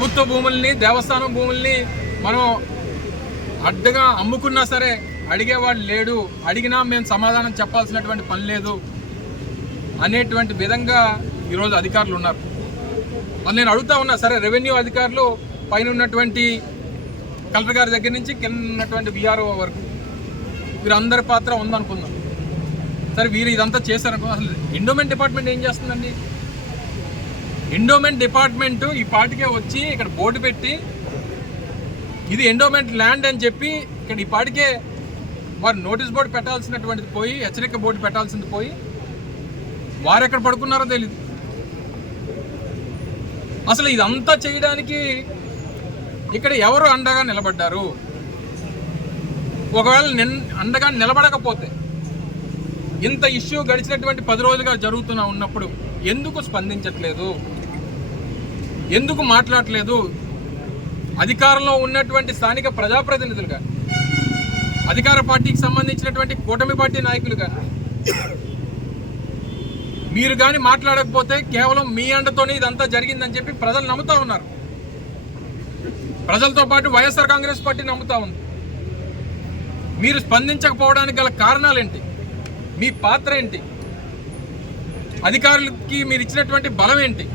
ప్రభుత్వ భూముల్ని, దేవస్థానం భూముల్ని మనం అడ్డగా అమ్ముకున్నా సరే అడిగేవాడు లేడు, అడిగినా మేము సమాధానం చెప్పాల్సినటువంటి పని లేదు అనేటువంటి విధంగా ఈరోజు అధికారులు ఉన్నారు. అది నేను అడుగుతా ఉన్నా, సరే రెవెన్యూ అధికారులు పైన ఉన్నటువంటి కలెక్టర్ గారి దగ్గర నుంచి కింద ఉన్నటువంటి విఆర్ఓ వరకు వీరందరి పాత్ర ఉందనుకుందాం. సరే వీరు ఇదంతా చేశారనుకో, అసలు ఎండోమెంట్ డిపార్ట్మెంట్ ఏం చేస్తుందండి? ఎండోమెంట్ డిపార్ట్మెంట్ ఈ పాటికే వచ్చి ఇక్కడ బోర్డు పెట్టి ఇది ఎండోమెంట్ ల్యాండ్ అని చెప్పి ఇక్కడ ఈ పాటికే వారు నోటీస్ బోర్డు పెట్టాల్సినటువంటిది పోయి, హెచ్చరిక బోర్డు పెట్టాల్సింది పోయి, వారు ఎక్కడ పడుకున్నారో తెలియదు. అసలు ఇదంతా చేయడానికి ఇక్కడ ఎవరు అండగా నిలబడ్డారు? ఒకవేళ అండగా నిలబడకపోతే ఇంత ఇష్యూ గడిచినటువంటి 10 రోజులుగా జరుగుతున్నా ఉన్నప్పుడు ఎందుకు స్పందించట్లేదు? ఎందుకు మాట్లాడట్లేదు? అధికారంలో ఉన్నటువంటి స్థానిక ప్రజాప్రతినిధులుగా, అధికార పార్టీకి సంబంధించినటువంటి కూటమి పార్టీ నాయకులుగా మీరు కానీ మాట్లాడకపోతే కేవలం మీ అండతోనే ఇదంతా జరిగిందని చెప్పి ప్రజలు నమ్ముతా ఉన్నారు. ప్రజలతో పాటు వైఎస్ఆర్ కాంగ్రెస్ పార్టీ నమ్ముతా ఉంది. మీరు స్పందించకపోవడానికి గల కారణాలేంటి? మీ పాత్ర ఏంటి? అధికారులకి మీరు ఇచ్చినటువంటి బలం ఏంటి?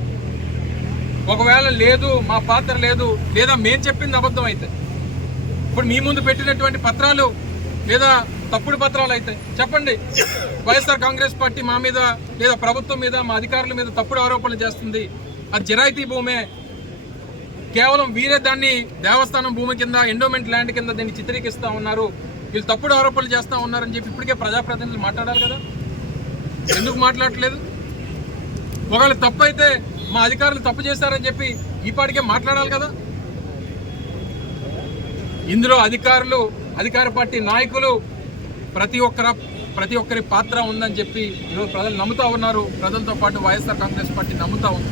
ఒకవేళ లేదు, మా పాత్ర లేదు, లేదా మేము చెప్పింది అబద్ధం అయితే, ఇప్పుడు మీ ముందు పెట్టినటువంటి పత్రాలు లేదా తప్పుడు పత్రాలు అయితే చెప్పండి. వైఎస్ఆర్ కాంగ్రెస్ పార్టీ మా మీద లేదా ప్రభుత్వం మీద, మా అధికారుల మీద తప్పుడు ఆరోపణలు చేస్తుంది, అది జిరాయితీ భూమే, కేవలం వీరే దాన్ని దేవస్థానం భూమి కింద, ఎండోమెంట్ ల్యాండ్ కింద దీన్ని చిత్రీకరిస్తూ ఉన్నారు, వీళ్ళు తప్పుడు ఆరోపణలు చేస్తూ ఉన్నారని చెప్పి ఇప్పటికే ప్రజాప్రతినిధులు మాట్లాడాలి కదా. ఎందుకు మాట్లాడట్లేదు? ఒకవేళ తప్పు అయితే మా అధికారులు తప్పు చేశారని చెప్పి ఈ పాటికే మాట్లాడాలి కదా. ఇందులో అధికారులు, అధికార పార్టీ నాయకులు ప్రతి ఒక్కరి పాత్ర ఉందని చెప్పి ఈరోజు ప్రజలు నమ్ముతా ఉన్నారు. ప్రజలతో పాటు వైఎస్ఆర్ కాంగ్రెస్ పార్టీ నమ్ముతా ఉంది.